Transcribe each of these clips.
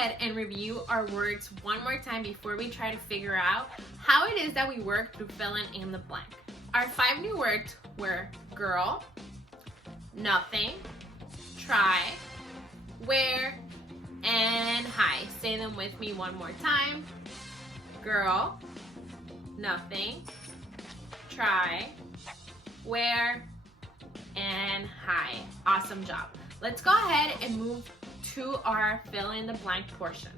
ahead and review our words one more time before we try to figure out how it is that we work through filling in the blank. Our 5 new words were girl, nothing, try, where, and hi. Say them with me one more time. Girl, nothing, try, where, and hi. Awesome job. Let's go ahead and move to our fill in the blank portion.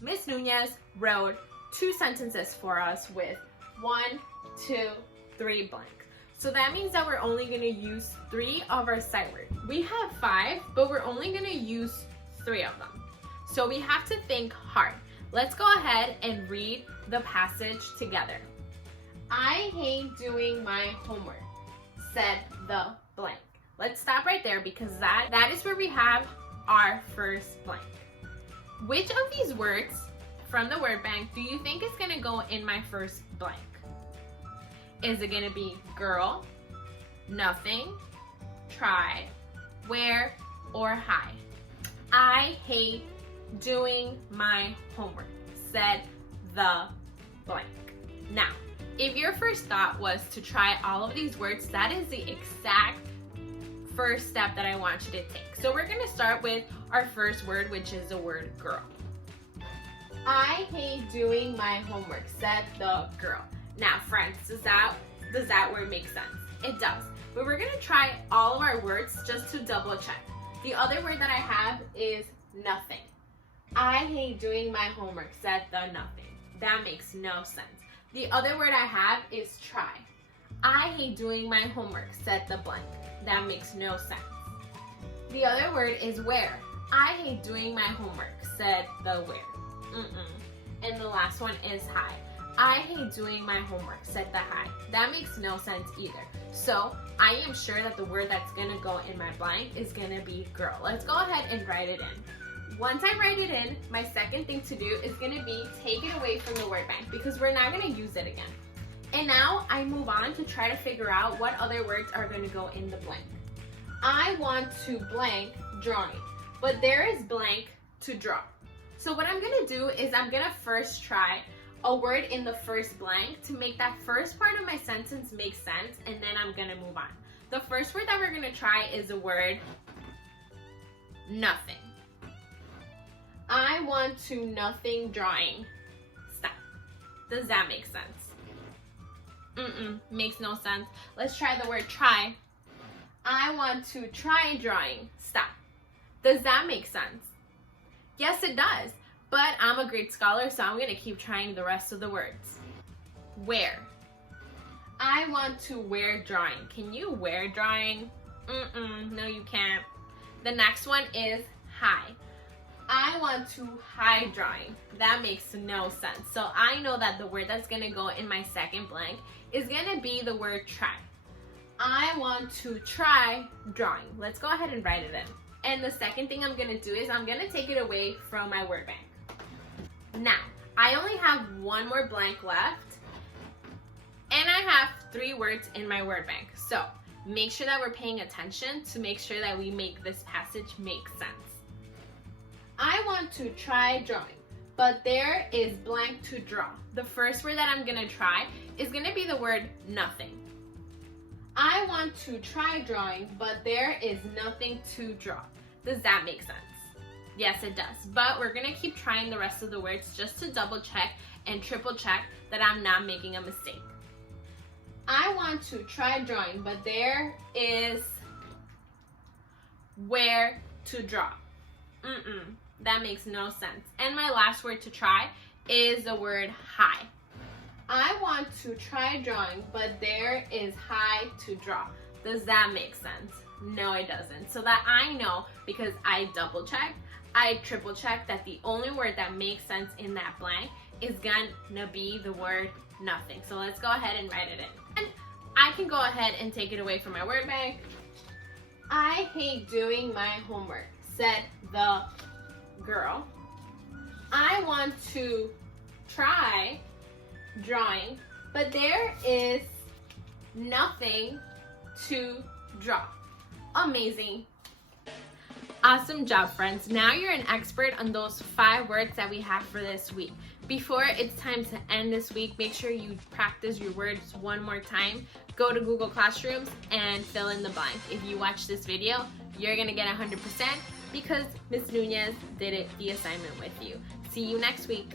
Miss Nunez wrote 2 sentences for us with 1, 2, 3 blank. So that means that we're only going to use 3 of our sight words. We have 5, but we're only going to use 3 of them. So we have to think hard. Let's go ahead and read the passage together. I hate doing my homework, said the blank. Let's stop right there because that is where we have our first blank. Which of these words from the word bank do you think is going to go in my first blank? Is it going to be girl, nothing, try, where, or hi? I hate doing my homework, said the blank. Now, if your first thought was to try all of these words, that is the exact first step that I want you to take. So we're going to start with our first word, which is the word girl. I hate doing my homework, said the girl. Now, friends, does that word make sense? It does. But we're going to try all of our words just to double check. The other word that I have is nothing. I hate doing my homework, said the nothing. That makes no sense. The other word I have is try. I hate doing my homework, said the blank. That makes no sense. The other word is where. I hate doing my homework, said the where. And the last one is hi. I hate doing my homework, said the hi. That makes no sense either. So I am sure that the word that's going to go in my blank is going to be girl. Let's go ahead and write it in. Once I write it in, my second thing to do is going to be take it away from the word bank because we're not going to use it again. And now I move on to try to figure out what other words are going to go in the blank. I want to blank drawing, but there is blank to draw. So what I'm going to do is I'm going to first try a word in the first blank to make that first part of my sentence make sense, and then I'm going to move on. The first word that we're going to try is the word nothing. I want to nothing drawing. Stop. Does that make sense? Makes no sense. Let's try the word try. I want to try drawing. Stop. Does that make sense? Yes, it does. But I'm a great scholar, so I'm going to keep trying the rest of the words. Where. I want to wear drawing. Can you wear drawing? No, you can't. The next one is hi. I want to hide drawing. That makes no sense. So I know that the word that's going to go in my second blank is going to be the word try. I want to try drawing. Let's go ahead and write it in. And the second thing I'm going to do is I'm going to take it away from my word bank. Now, I only have one more blank left, and I have 3 words in my word bank. So make sure that we're paying attention to make sure that we make this passage make sense. I want to try drawing, but there is blank to draw. The first word that I'm going to try is going to be the word nothing. I want to try drawing, but there is nothing to draw. Does that make sense? Yes, it does. But we're going to keep trying the rest of the words just to double check and triple check that I'm not making a mistake. I want to try drawing, but there is where to draw. That makes no sense. And my last word to try is the word hi. I want to try drawing, but there is hi to draw. Does that make sense? No, it doesn't. So that I know, because I double checked, I triple checked that the only word that makes sense in that blank is gonna be the word nothing. So let's go ahead and write it in. And I can go ahead and take it away from my word bank. I hate doing my homework, said the girl. I want to try drawing, but there is nothing to draw. Amazing. Awesome job, friends. Now you're an expert on those 5 words that we have for this week. Before it's time to end this week, make sure you practice your words one more time. Go to Google Classrooms and fill in the blank. If you watch this video, you're gonna get 100% because Ms. Nunez did the assignment with you. See you next week.